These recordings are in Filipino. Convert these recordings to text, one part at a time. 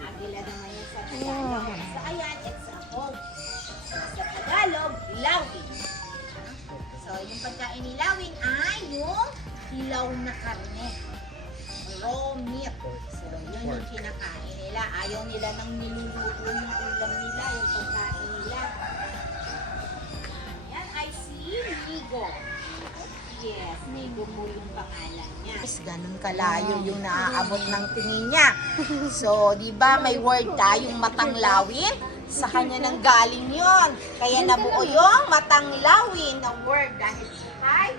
Agila naman yan sa Tagalog. So, ayan, it's a hope. Sa Tagalog, lawin. So, yung pagkain ni lawin ay yung hilaw na karne. Raw meat. So, yun yung kinakain nila. Ayaw nila ng niluluto yung ulam nila, yung pagkain nila. Yan ay si Migo. Yes, Migo mo yung pangalan niya. Ganun kalayo yung naaabot ng tingin niya. So, di ba may word tayong matanglawin? Sa kanya nang galing yon. Kaya nabuo yung matanglawin na word dahil kay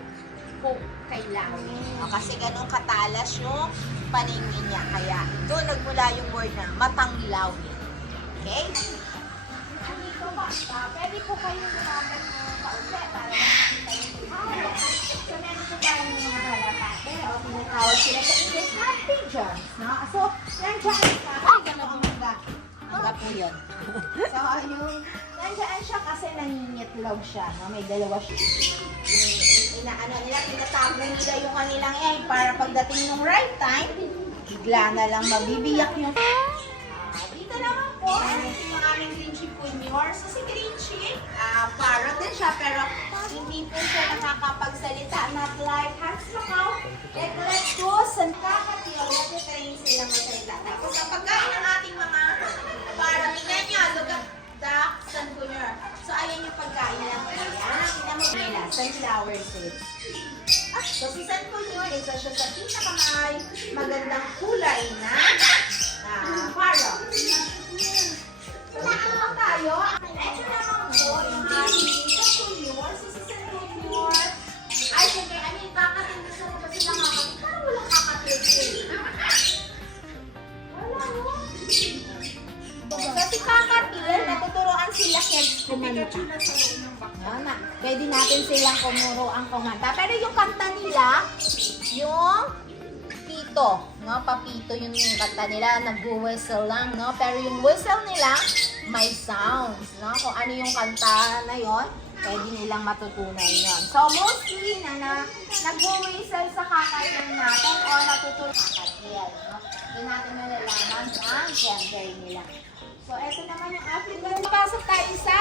hope kay lawin. Kasi ganun katalas yung paningin niya. Kaya doon nagmula yung word na matanglawin. Okay? Dito ba? Pwede po kayong lumabas ng kaunti para makikita yung video. So, meron po tayo mga kalapate. O, tinatawag sila sa English na pigeons. No? So, nandiyan siya. Ay, gano'n ang mga. Hanggang po yun. So, yung nandiyan siya kasi nangingitlog siya. No? May dalawa siya. Inaano nila, tinatago nila yung kanilang egg para pagdating ng right time, bigla na lang mabibiyak yung... Dito naman po, yung aming green chip junior. So, si green chip, parrot din siya, pero hindi po siya nakakapagsalita. Not like hands look out, let's go, and kakatiyo, natitrain sila magsalita. Tapos, ang pagkain ng ating mga parrot, tingnan nyo, look at the sunflower. So, ayan yung pagkain lang. Ayan, tingnan mo nila, sunflower seeds. So, si sunflower, isa siya sa pinakamay magandang kulay na parrot. So, nakakang tayo. Ito naman po, yung ating sunflower. So, si sunflower, ay, siyempre, kakatin gusto mo ba sila kakatin? Parang walang kakatin. Wala, no? Kasi kakatil, natuturoan sila kids kumanta. Pwede natin silang kumuroan kumanta. Pero yung kanta nila, yung pito, no? Papito yung kanta nila, nag-whistle lang, no? Pero yung whistle nila, may sounds, no? Kung ano yung kanta na yon, pwede nilang matutunan yon. So, mostly na nag-whistle sa kakatil natin o natutunan kakatil, no? Doon natin malalaman ang gender nila. So, eto naman yung ating ganda. Pasok tayo sa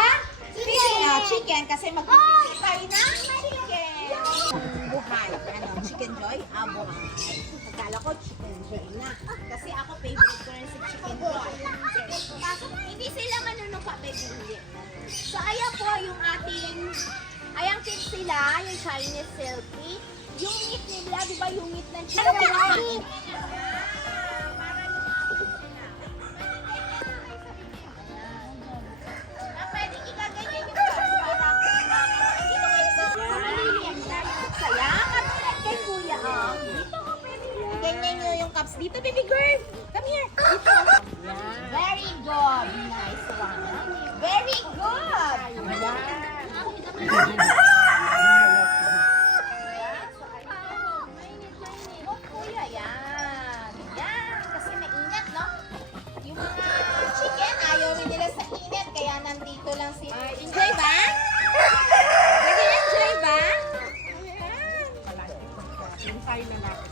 chicken kasi mag-pipili tayo ng chicken. Buhay. Ano? Chicken Joy? Buhay. Akala ko chicken joy na. Kasi ako favorite ko rin si chicken joy. Hindi sila manunuka, baby. So, ayan po yung ating, ayan kids sila, yung Chinese silky. Yung meat nila, di ba yung meat ng chicken? Dito, baby girl. Come here. Dito. Very good. Nice one. Very good. Kuya, yan. Yan. Kasi mainit, no? Yung mga chicken, ayaw rin nila sa init. Kaya nandito lang si... Enjoy ba? Nag-enjoy ba? Yung tayo na natin.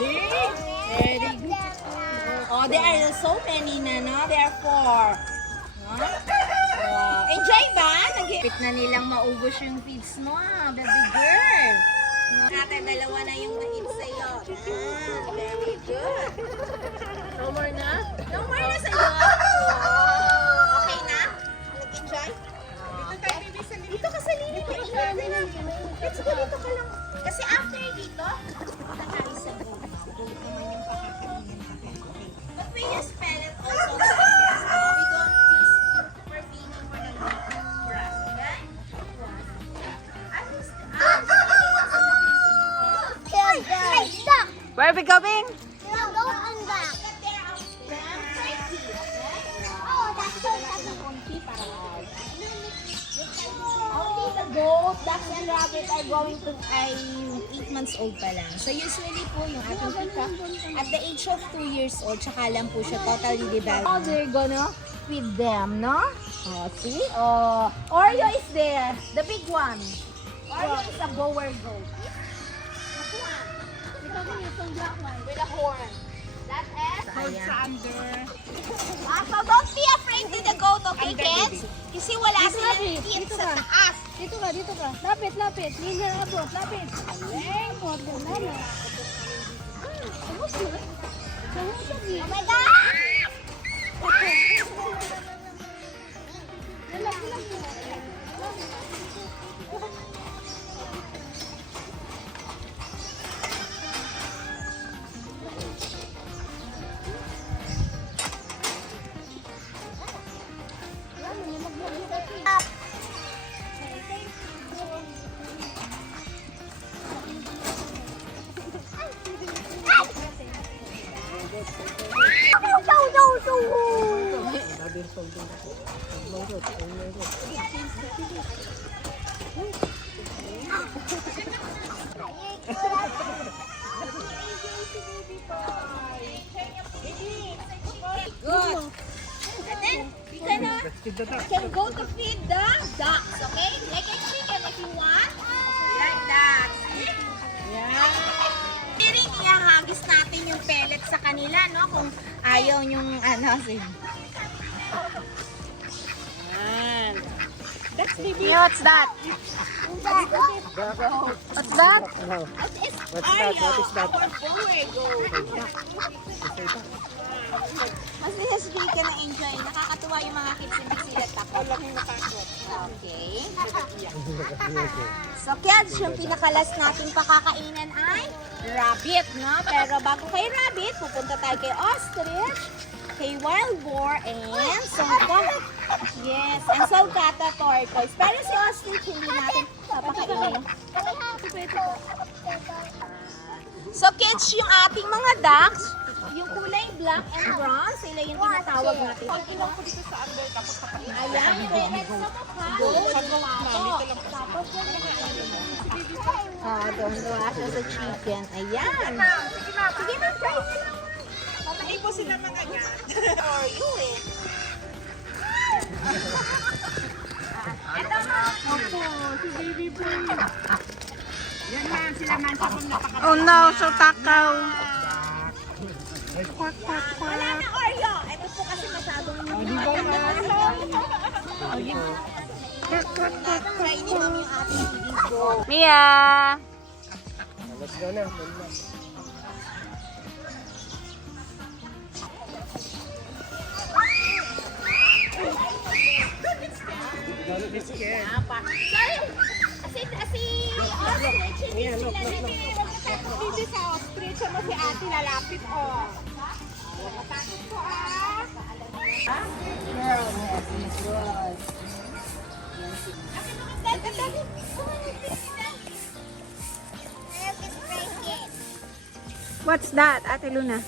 Very good. Oh, there are so many na, no? There are 4. No? Enjoy ba? Nag-ipit na nilang maubos yung feeds mo, baby girl. No? Ate, dalawa na yung ma-eat sa'yo. Very good. No more na? No more na sa'yo. Okay na? Nag-enjoy? Dito ka sa lilit. Dito ka sa lilit. Sige, dito ka lang. Kasi after dito, punta tayo sa goat. Goat naman yung pakakainin natin. Okay. But we use pellet also. We don't use for feeding for the grass. Okay? Where are we going? Only the goat, ducks, and rabbit are going to 8 months old pa lang. So usually po yung ating peacock at the age of 2 years old, tsaka lang po siya totally developed. Oh, they're gonna feed them, no? Oh, see? Oh, Oreo is there, the big one. Oreo is a bower goat. With a horn. That is? Under. So don't be afraid to the goat, okay, kids? Kasi wala silang teeth sa taas. Dito ka. Lapit. Hindi na abot, lapit. Abot, lalo. Oh my God! Good. And then we can go to feed the ducks, okay? Like a chicken if you want. Like that. Yeah. Hindi ihahagis natin yung pellet sa kanila, no? Kung ayaw yung sige. That's baby. Yeah, what's that? What's that? What is that? Our bower goat. Mas nila ka na enjoy. Nakakatuwa yung mga kids hindi sila takot. Okay. So kids, yung pinakalas natin pakakainan ay rabbit, no? Pero bago kay rabbit, pupunta tayo kay ostrich, kay wild boar, and sulcata. Yes, and sulcata tortoise. Pero si ostrich, hindi natin papakainin. So kids, yung ating mga ducks, yung kulay black and brown, sila yung tinatawag natin. Pag ilang ko dito sa under, tapos kapatid. Ayan, red sa mukha. Tapos yung doon siya sa chicken. Ayan. Sige na, try nyo lang. Hindi po sila magagat. Or you eh. Ito nga. Si baby boy. Yan na, sila man sa kung napaka... Oh no, so takaw. Wala na Oreo. Ito po kasi masyadong kainin mo yung ating video. Mia! Baby sa ostrich, mo si ate lalapit, oh. Matakot ko, ah. Girl, yes, it's good. What's that, Ate Luna?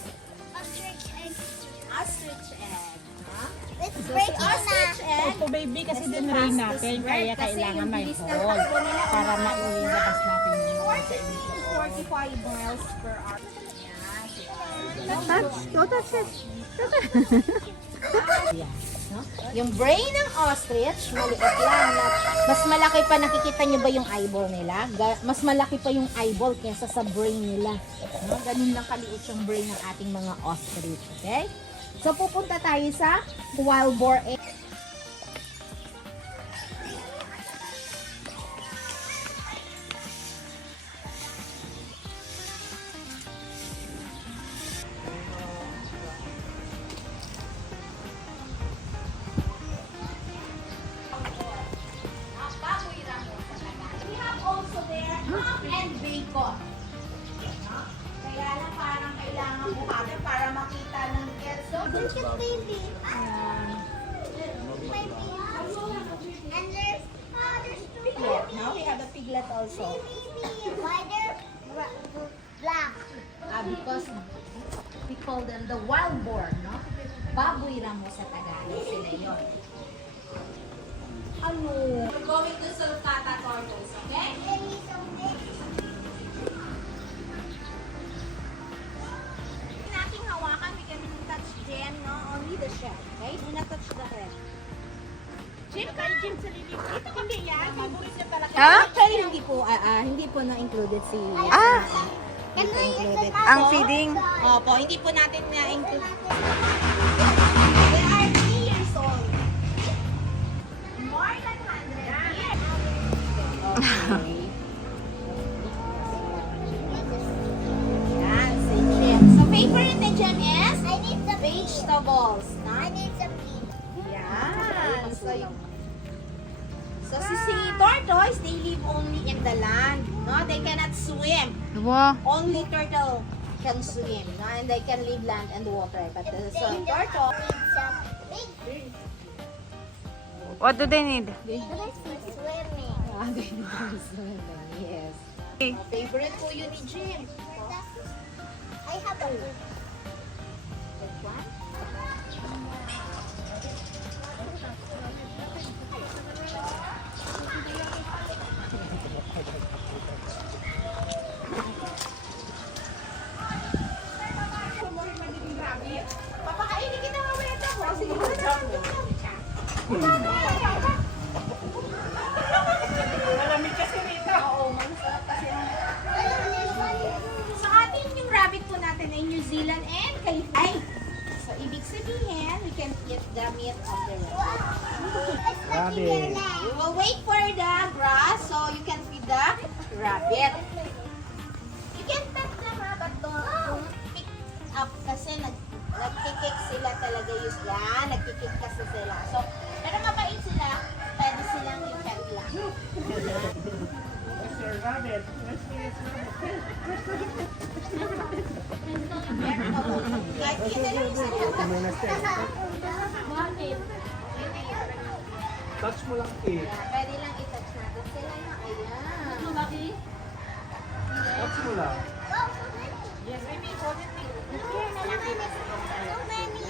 Ostrich egg. Let's So, si ostrich egg, Ito baby kasi din rain natin, kaya kailangan may hole para mailabas natin yung sa inyo. 45 miles per hour. Don't touch it. Yung brain ng ostrich, maliit lang. Mas malaki pa, nakikita niyo ba yung eyeball nila? Mas malaki pa yung eyeball kesa sa brain nila. No? Ganun lang kaliit yung brain ng ating mga ostrich. Okay? So, pupunta tayo sa wild boar egg. We have also there and bacon. No? Kaya lang parang kailangan buhatin para makita ng queso. Look at baby. Baby. And there's Piglet. Now we have a piglet also. why they're black? Because we call them the wild boar, no? Baboy ramo sa Tagalog sila yun. Ano? We're going to sulcata tortoise, okay? Baby, so big. Nating hawakan, we can touch Jem, no? Only the shell, okay? Do not touch the head. Jim, kay Jim sa lilig. Ito hindi yan. Favorite niya talaga. Ha? Actually, hindi po na-included si... Can we use the Ang feeding. Opo, hindi po natin na-include. They are 3 years old. More than 100 years. Yan, si Jem. So, favorite ni Jem is I need the vegetables. No? I need some meat. Yan. So si tortoise, they live only in the land. No, they cannot swim. Wow. Only turtle can swim. No, and they can live land and water. But the turtle, Need some meat. What do they need? But I see swimming. yes. Favorite po yun ni Jim. I have a book. That one? Papakainin kita mamaya ito. Sige, Malamig kasi rito. oo, masarap kasi. Sa atin yung rabbit po natin ay New Zealand and California. So, ibig sabihin, we can eat the meat of the rabbit. We will wait for the grass so you can feed the rabbit. You can pet them ha, but don't pick up kasi nagkikik sila talaga yun yan. Nagkikik kasi sila. So, pero mabait sila, pwede silang i-pet lang. Kahit yun na lang yung sarili. Touch mo lang eh. Pwede lang i-touch natin sila na. Ayan. Touch mo lang.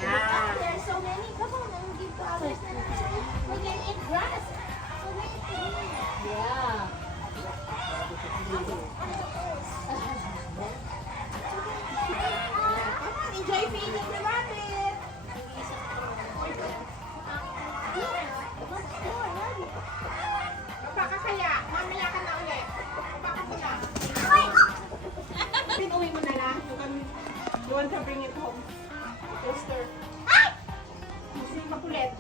Yeah. There's so many. Come on, I'll give to others. We can eat grass. Yeah. Come on, enjoy feeding the rabbit. Magpakakaya. Mamaya ka na ulit. Magpaka mo na. Pinuwi mo na lang. You want to bring it home? Toaster. Kasi makulit.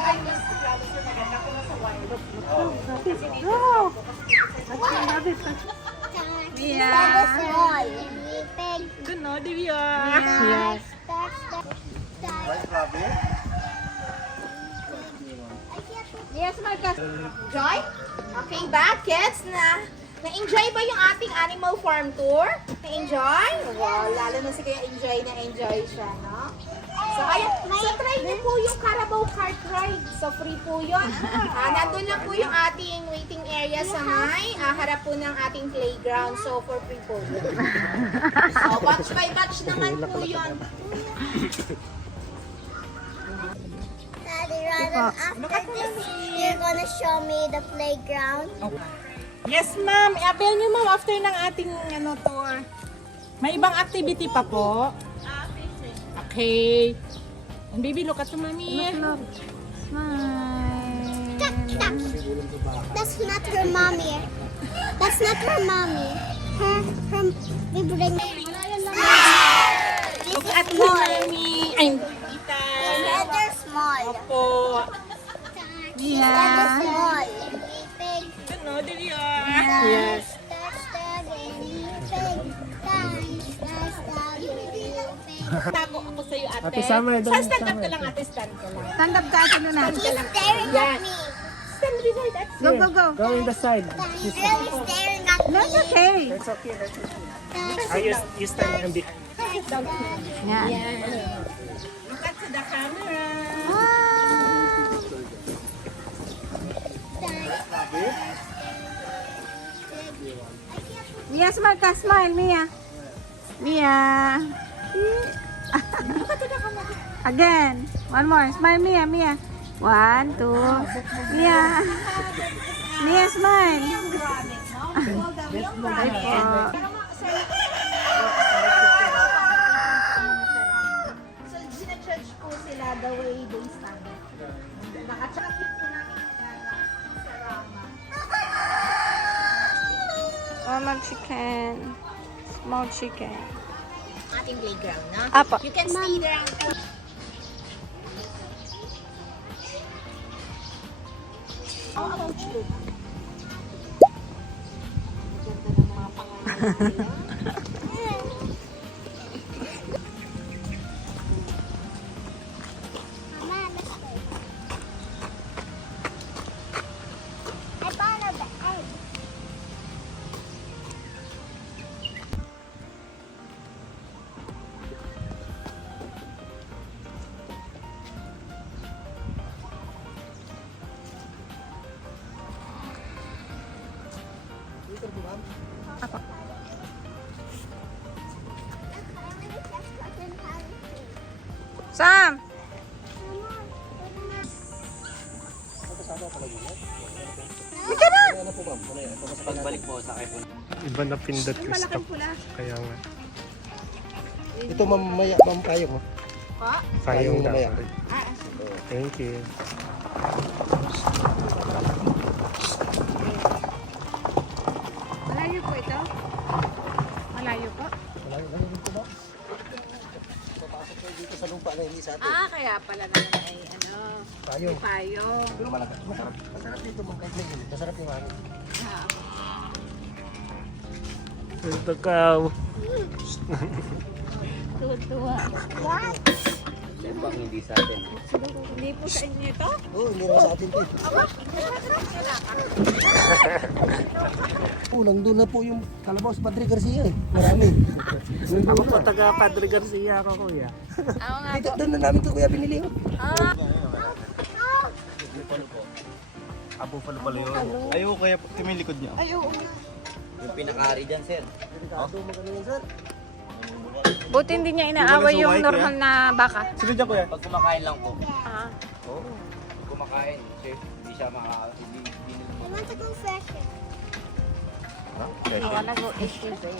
Ay, mas lalo sa maganda ko na sa wild. Kasi dito Yeah. That is small. Big. Good no, Divya. Yes. That's the. Right, rabbit? Yes, Marcus. Joy? Okay ba, kids? Na-enjoy ba yung ating animal farm tour? Na-enjoy? Wow, lalo na si Kaya enjoy siya, no? So, try niyo po yung Carabao Cart Ride. So, free po yun. Nandun lang po yung ating waiting area sa may harap po ng ating playground. So, for free po yun. So, batch by batch naman po yun. Daddy, Ryan, after this, you're gonna show me the playground. Yes, ma'am. I-avail niyo, ma'am, after ng ating tour. May ibang activity pa po. Okay. And baby, look at the mommy. Look. Smile. Tak. That's not her mommy. That's not her mommy. We bring. This Look is at small. mommy. Ay, They're small. po. They're Yeah. small. Big. Good no, Divya. Yes. That's the really big. That's the really big. Tago ako sa'yo, ate. Ate Summer, Stand up ka lang, ate. Stand ka lang. Stand up ka, ate Luna. He's staring at me. Stand beside that. Go, go, go. Go in the side. Really staring at me. That's okay. It's okay. That's okay. You stand and be. Yan. Look at to the camera. Mia, smile ka. Smile, Mia. Mia. Again. One more. Smile, Mia, Mia. 1, 2. Mia. Mia, smile. Ay po. So, sinachurch ko sila the way they stand. Nakachakit ko na sa Rama. Mama chicken. Small chicken. Ating playground, no? Apo. You can stay there until... How about you? Maganda ng mga pangalan nila. Mama, let's go. I found a egg. Sam! Iba na pindot yung stock. Kaya nga. Ito mamaya, payong mo. Payong mamaya. dapat. Thank you. Malayo po ito? Malayo po? Malayo dito ba? Papasok kayo dito sa lupa na hindi sa atin. Kaya pala naman ay ano, Payong. payong. Pero malakas. Masarap dito mga kaibigan. Masarap yung hangin. Ito ka. Hindi po sa inyo ito? Oo, hindi naman sa atin ito. Nandun na po yung kalabaw sa Padre Garcia eh. Marami. Ako po taga Padre Garcia ako, kuya. Dito, doon na namin ito kuya binili. Abo pala pala yun. Ayaw kaya may likod niya. Delikado magano yun sir. Buti hindi niya inaaway yung normal na baka. Sino dyan kuya? Pag kumakain lang po. Ah. Oo. Pag kumakain, hindi siya hindi I want to go fishing. Wala go issues eh.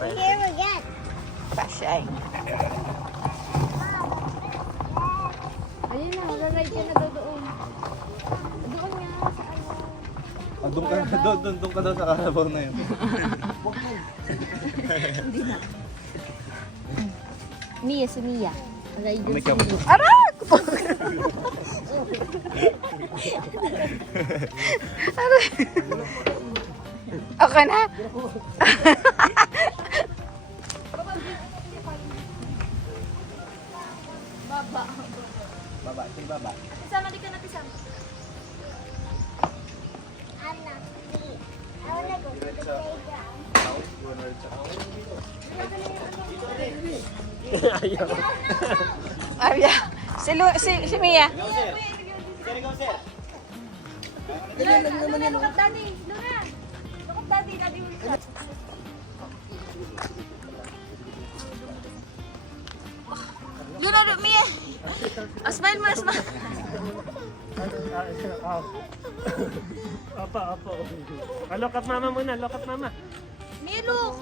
We're here again. Pasay. Ayun na, ride ka na doon. Doon nga sa ano. Doon ka daw sa kalabaw na yun. Mia, si Mia. Ride May kamo. Okay na? Baba, sige baba. I'm not free. I wanna go to the playground. Ay, si Mia. Luna, Mia. Smile mo, smile. Apa. Look at mama muna, look at mama. Mia, look.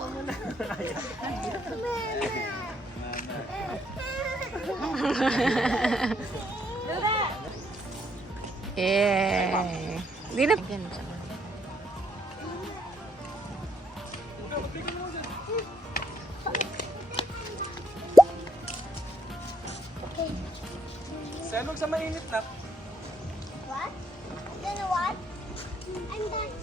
Eh. Hindi na. Selog sa mainit na. What? Then what? I'm done.